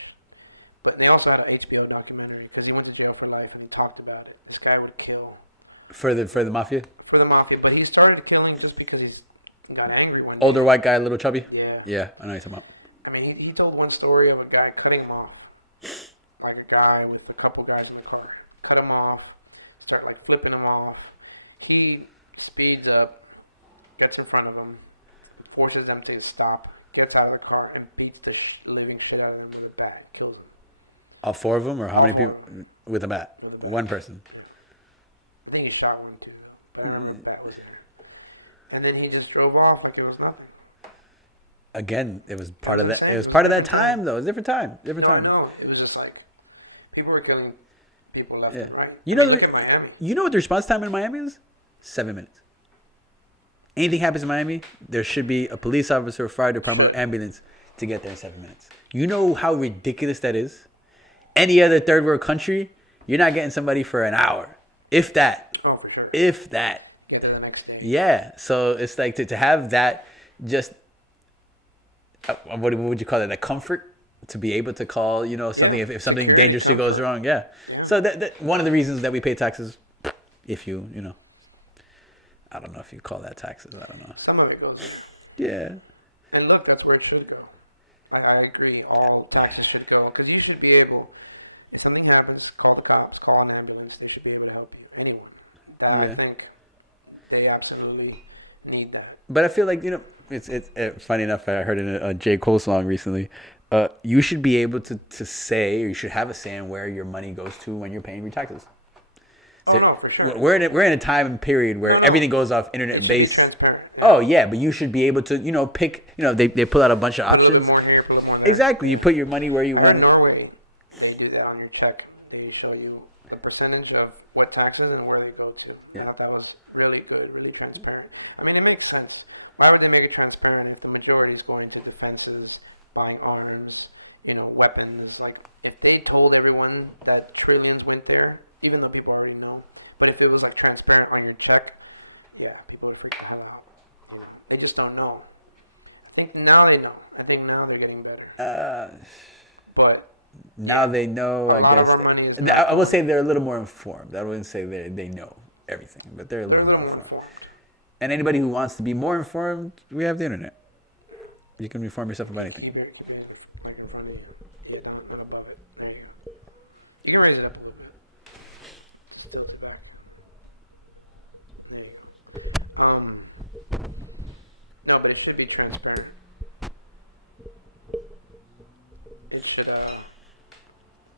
But they also had an HBO documentary because he went to jail for life and talked about it. This guy would kill For the mafia? for the mafia, but he started killing just because he got angry one day. Older white guy, little chubby? Yeah. Yeah, I know you're talking about. I mean, he told one story of a guy cutting him off. Like a guy with a couple guys in the car. Cut him off, start like flipping him off. He speeds up, gets in front of him, forces them to stop, gets out of the car, and beats the living shit out of him with a bat, kills him. All four of them, or how All many four. people with a bat? One person. I think he shot one too, but I don't know if that was there. And then he just drove off like it was nothing. Again, it was part of That's that. what I'm It was saying. part of that time, though. It was a different time. Different time. No, it was just like people were killing people left Yeah. and right. You know, Look at Miami. you know what the response time in Miami is? 7 minutes. Anything happens in Miami, there should be a police officer, a fire department, or ambulance to get there in 7 minutes. You know how ridiculous that is? Any other third world country, you're not getting somebody for an hour, if that. Oh, for sure. If that. Get there the next day. Yeah. So it's like to have that just what would you call it? That comfort to be able to call, something Yeah, if something take care of dangerously yourself. goes wrong. Yeah. So that one of the reasons that we pay taxes, if I don't know if you call that taxes. I don't know. Some of it goes. Yeah. And look, that's where it should go. I agree. All taxes should go because you should be able. If something happens, call the cops, call an ambulance. They should be able to help you. Anyone. That I Yeah. think they absolutely need that. But I feel like it's funny enough. I heard in a J. Cole song recently. You should be able to say, or you should have a say in where your money goes to when you're paying your taxes. Oh no, for sure. We're in a time and period where No. everything goes off It should internet be based. transparent. Oh yeah, but you should be able to pick. They pull out a bunch of A little options. bit more here, a little more there. Exactly. You put your money where you Or want in it. Norway, they do that on your check. They show you the percentage of what taxes and where they go to. Yeah. I thought that was really good, really transparent. I mean, it makes sense. Why would they make it transparent if the majority is going to defenses, buying arms, weapons? Like, if they told everyone that trillions went there, even though people already know, but if it was like transparent on your check, yeah, people would freak the hell out. They just don't know. I think now they know. I think now they're getting better. But Now they know. I lot of guess. our money is- I will say they're a little more informed. I wouldn't say they know. everything, but they're a They're little a more little more informed. informed. And anybody who wants to be more informed, we have the internet. You can inform yourself about anything. Keep it like in front of it. Yeah, down above it. There you go. You can raise it up a little bit. Tilt it back. There you go. No, but it should be transparent. It should,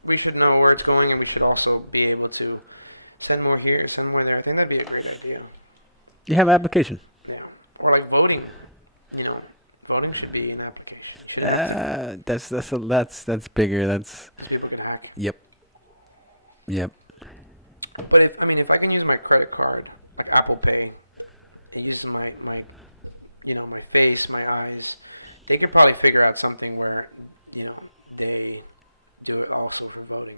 we should know where it's going, and we should also be able to send more here, send more there. I think that'd be a great idea. You have an application. Yeah. Or like voting. You know, voting should be an application. That's bigger. That's People can hack. yep. But if I can use my credit card, like Apple Pay, and use my my face, my eyes, they could probably figure out something where, they do it also for voting.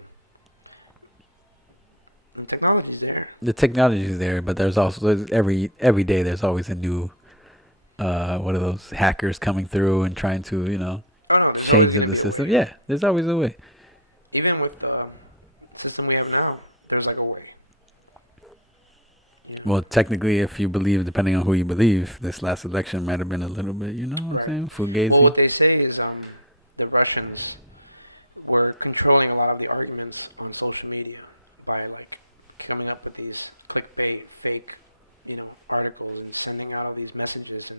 And technology's there. The technology is there, but there's every day there's always a new one of those hackers coming through and trying to Oh no, there's change always up gonna the be a system. way. Yeah, there's always a way. Even with the system we have now, there's like a way. Well, technically, if you believe, depending on who you believe, this last election might have been a little bit, you know what I'm Right. saying? Well, Fugazi. what they say is the Russians were controlling a lot of the arguments on social media by like coming up with these clickbait, fake, articles and sending out all these messages, and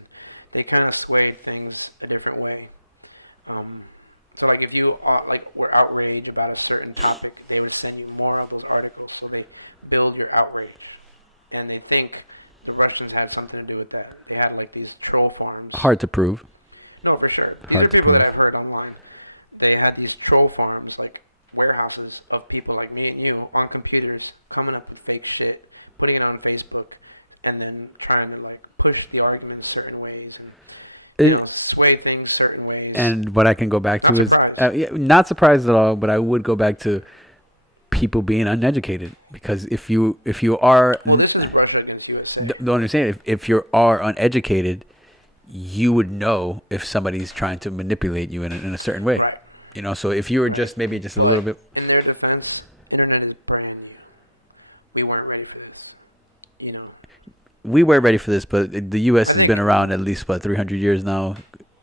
they kind of swayed things a different way. So like if you were outraged about a certain topic, they would send you more of those articles, so they build your outrage. And they think the Russians had something to do with that. They had like these troll farms. Hard to prove. No, for sure. These Hard are to people that prove. I've heard online. They had these troll farms, like warehouses of people like me and you on computers coming up with fake shit, putting it on Facebook, and then trying to like push the arguments certain ways and sway things certain ways. And what I can go back to Not is surprised. not surprised at all, but I would go back to people being uneducated, because if you are Well, this is Russia against USA. don't understand, if you are uneducated, you would know if somebody's trying to manipulate you in a certain way. Right. So if you were just maybe just a little bit, In their defense, internet is brand new. We weren't ready for this. we were ready for this, but the U.S. I has think- been around at least 300 years now,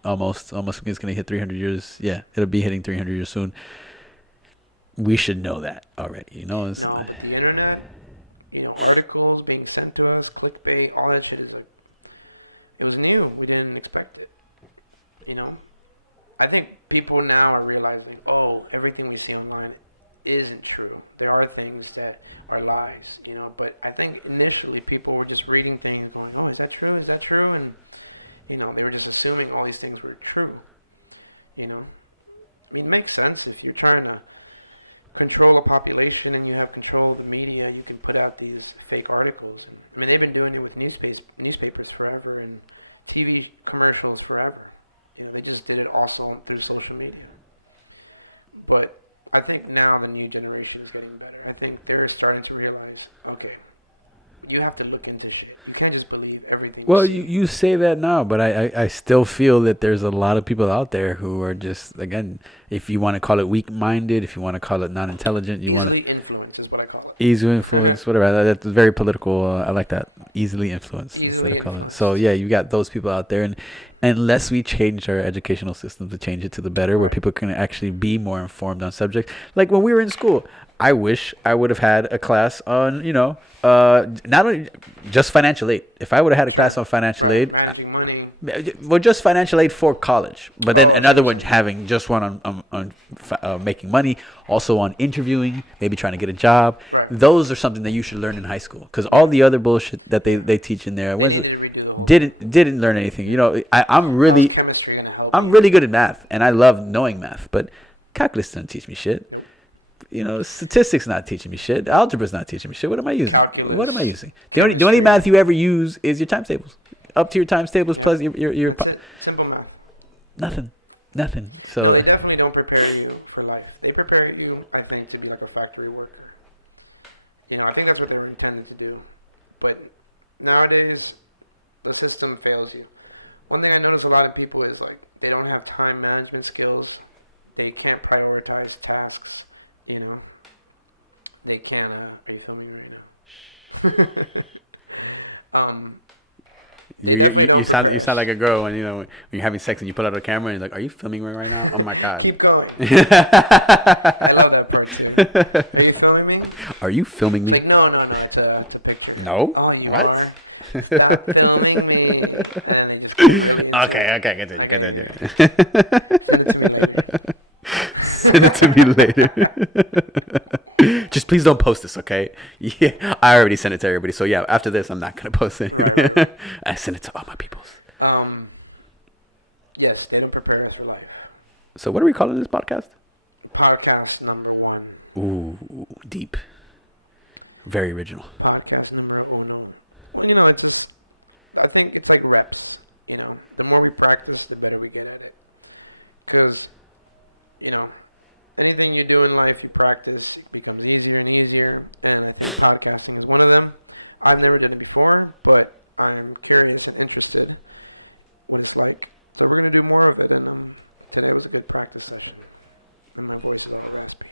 almost it's gonna hit 300 years. Yeah, it'll be hitting 300 years soon. We should know that already. It's, The internet, articles being sent to us, clickbait, all that shit is like, it was new. We didn't expect it. I think people now are realizing, everything we see online isn't true. There are things that are lies, but I think initially people were just reading things and going, is that true? Is that true? And, they were just assuming all these things were true. It makes sense if you're trying to control a population and you have control of the media, you can put out these fake articles. They've been doing it with newspapers forever and TV commercials forever. They just did it also through social media. But I think now the new generation is getting better. I think they're starting to realize, okay, you have to look into shit. You can't just believe everything. well, see. you say that now, but I still feel that there's a lot of people out there who are just, again, if you want to call it weak-minded, if you want to call it non-intelligent, you want to Easily influenced is what I call it. easy influence, whatever. That's very political. I like that. Easily influenced instead of calling it. So yeah, you got those people out there, and unless we change our educational system to change it to the better, where people can actually be more informed on subjects, like when we were in school, I wish I would have had a class on, not only just financial aid. If I would have had a class on financial aid, Managing money. well, just financial aid for college, but then another one having just one on making money, also on interviewing, maybe trying to get a job. Right. Those are something that you should learn in high school, because all the other bullshit that they teach in there They needed to redo the whole didn't learn anything. I'm really chemistry gonna help. I'm really good at math, and I love knowing math, but calculus doesn't teach me shit. Statistics not teaching me shit. Algebra's not teaching me shit. What am I using? Calculus. What am I using? The only math you ever use is your times tables. Up to your times tables plus your That's it. Simple math. nothing. No, So they definitely don't prepare you for life. They prepare you, I think, to be like a factory worker. I think that's what they were intended to do. But nowadays, the system fails you. One thing I notice a lot of people is like they don't have time management skills. They can't prioritize tasks. They can't. Are you filming right now? um, You sound like a girl when when you're having sex and you pull out a camera and you're like, "Are you filming me right now?" Oh my god. keep going. I love that part too. Are you filming me? Are you filming me? Like, no, it's a picture. No. Oh, you What? are. Stop filming me. And then they just keep filming you. Okay, Send continue. Send it to me later. Just please don't post this, okay? Yeah, I already sent it to everybody. So yeah, after this, I'm not gonna post anything. I sent it to all my peoples. Yes, they don't prepare us for life. So what are we calling this podcast? Podcast number 1. Ooh, deep. Very original. Podcast number 1. Well, it's just, I think it's like reps. The more we practice, the better we get at it. Because, anything you do in life, you practice, it becomes easier and easier. And I think podcasting is one of them. I've never done it before, but I'm curious and interested what it's like. So we're going to do more of it. And today was a big practice session. And my voice is a little raspy.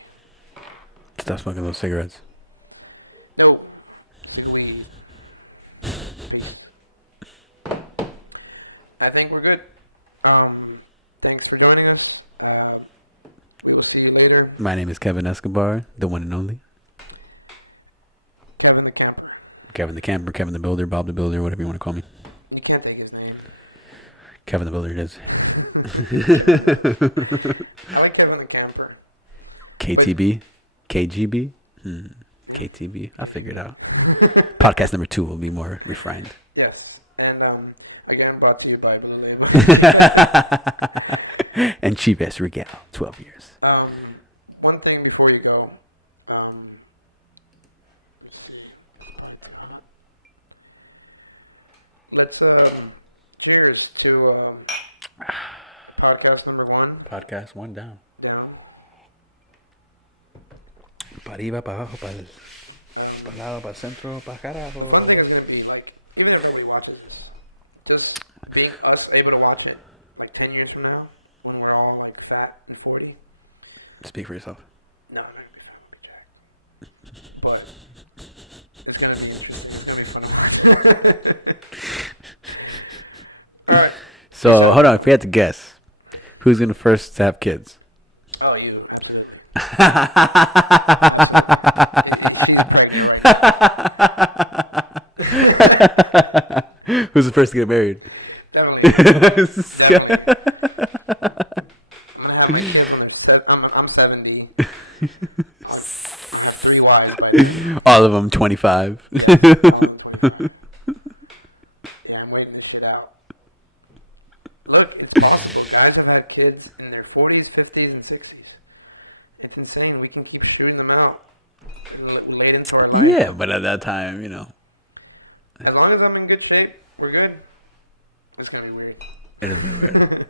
Stop smoking those cigarettes. No. Weed. I think we're good. Thanks for joining us. We will see you later. My name is Kevin Escobar, the one and only. Kevin the Camper. Kevin the Camper, Kevin the Builder, Bob the Builder, whatever you want to call me. You can't take his name. Kevin the Builder it is. I like Kevin the Camper. KTB? KGB? KTB. I'll figure it out. Podcast number 2 will be more refined. Yes. And again, brought to you by Blue Label. And Chivas Regal, 12 years. One thing before you go. Let's cheers to podcast number 1. Podcast 1 down. Down. Para arriba, para abajo, para el lado, para el centro, para carajo. One thing is going to be like, even if we watch it, just being us able to watch it like 10 years from now when we're all like fat and 40. Speak for yourself. No, I'm not going to Jack. But it's going to be interesting. It's going to be fun to watch. All right. So, hold on. If we had to guess, who's going to first to have kids? Oh, you. She's pregnant right now. Who's the first to get married? Definitely. Definitely. I'm gonna have my kid when I'm 70. I'll have 3 wives by then. All of them 25. Yeah, I'm waiting this shit out. Look, it's possible. Guys have had kids in their 40s, 50s, and 60s. It's insane. We can keep shooting them out late into our life. Yeah, but at that time, As long as I'm in good shape, we're good. It's gonna be weird. it is weird.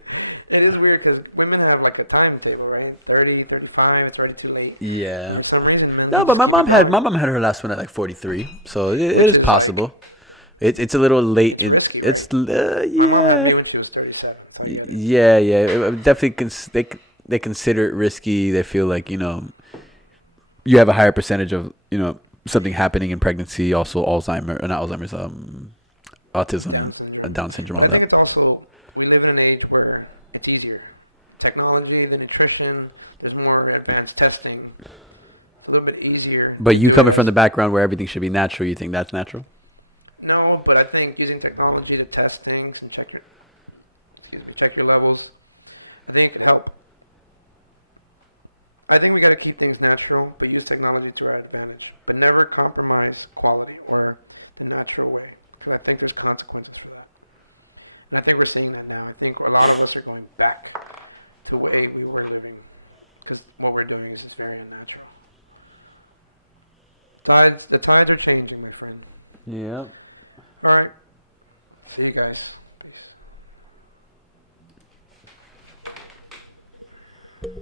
It is weird because women have like a timetable, right? 30, 35, it's already too late. Yeah. For some reason, men. No, but my mom had her last one at like 43, so it is possible. It's a little late. Risky, It's My mom yeah. gave when she was 37. So I get it. Yeah. It definitely they consider it risky. They feel like you have a higher percentage of something happening in pregnancy. Also Alzheimer's, not Alzheimer's, autism, Down syndrome, all I think that. it's also, we live in an age where it's easier. Technology, the nutrition, there's more advanced testing. It's a little bit easier. But you coming from the background where everything should be natural, you think that's natural? No, but I think using technology to test things and check your levels, I think it could help. I think we got to keep things natural, but use technology to our advantage. But never compromise quality or the natural way. Because I think there's consequences for that. And I think we're seeing that now. I think a lot of us are going back to the way we were living. Because what we're doing is just very unnatural. The tides are changing, my friend. Yeah. All right. See you guys. Peace.